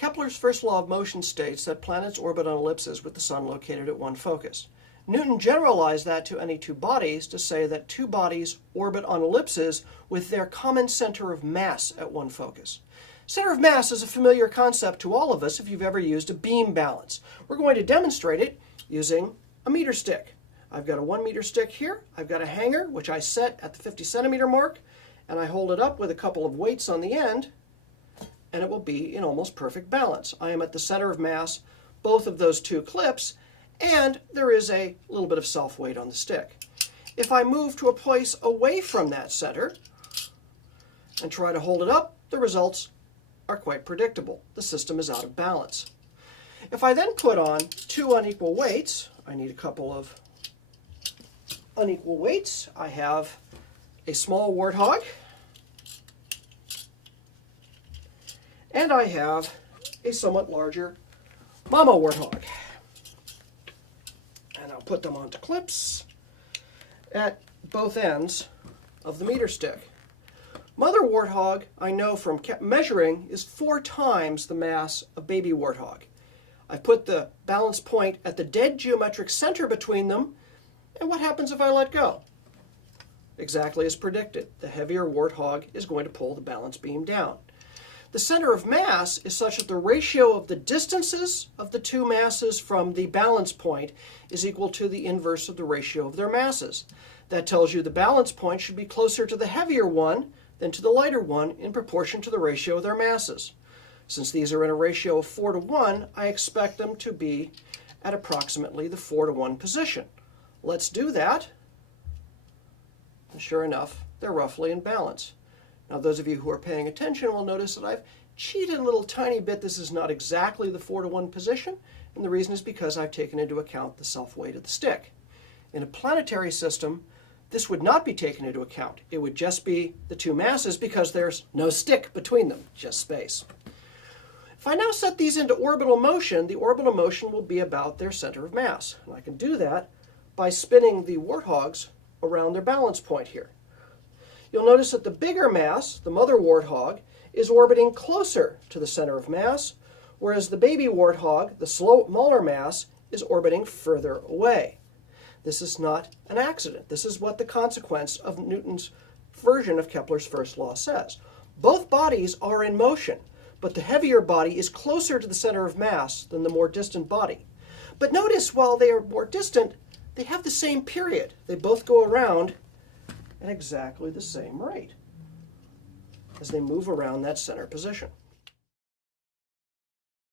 Kepler's first law of motion states that planets orbit on ellipses with the sun located at one focus. Newton generalized that to any two bodies to say that two bodies orbit on ellipses with their common center of mass at one focus. Center of mass is a familiar concept to all of us if you've ever used a beam balance. We're going to demonstrate it using a meter stick. I've got a 1 meter stick here. I've got a hanger, which I set at the 50 centimeter mark, and I hold it up with a couple of weights on the end, and it will be in almost perfect balance. I am at the center of mass, both of those two clips, and there is a little bit of self-weight on the stick. If I move to a place away from that center and try to hold it up, the results are quite predictable. The system is out of balance. If I then put on two unequal weights, I need a couple of unequal weights. I have a small warthog, and I have a somewhat larger mama warthog. And I'll put them onto clips at both ends of the meter stick. Mother warthog, I know from measuring, is 4 times the mass of baby warthog. I've put the balance point at the dead geometric center between them, and what happens if I let go? Exactly as predicted. The heavier warthog is going to pull the balance beam down. The center of mass is such that the ratio of the distances of the two masses from the balance point is equal to the inverse of the ratio of their masses. That tells you the balance point should be closer to the heavier one than to the lighter one in proportion to the ratio of their masses. Since these are in a ratio of 4 to 1, I expect them to be at approximately the 4 to 1 position. Let's do that. And sure enough, they're roughly in balance. Now, those of you who are paying attention will notice that I've cheated a little tiny bit. This is not exactly the 4 to 1 position, and the reason is because I've taken into account the self-weight of the stick. In a planetary system, this would not be taken into account. It would just be the two masses because there's no stick between them, just space. If I now set these into orbital motion, the orbital motion will be about their center of mass. And I can do that by spinning the warthogs around their balance point here. You'll notice that the bigger mass, the mother warthog, is orbiting closer to the center of mass, whereas the baby warthog, the smaller mass, is orbiting further away. This is not an accident. This is what the consequence of Newton's version of Kepler's first law says. Both bodies are in motion, but the heavier body is closer to the center of mass than the more distant body. But notice, while they are more distant, they have the same period. They both go around at exactly the same rate as they move around that center position.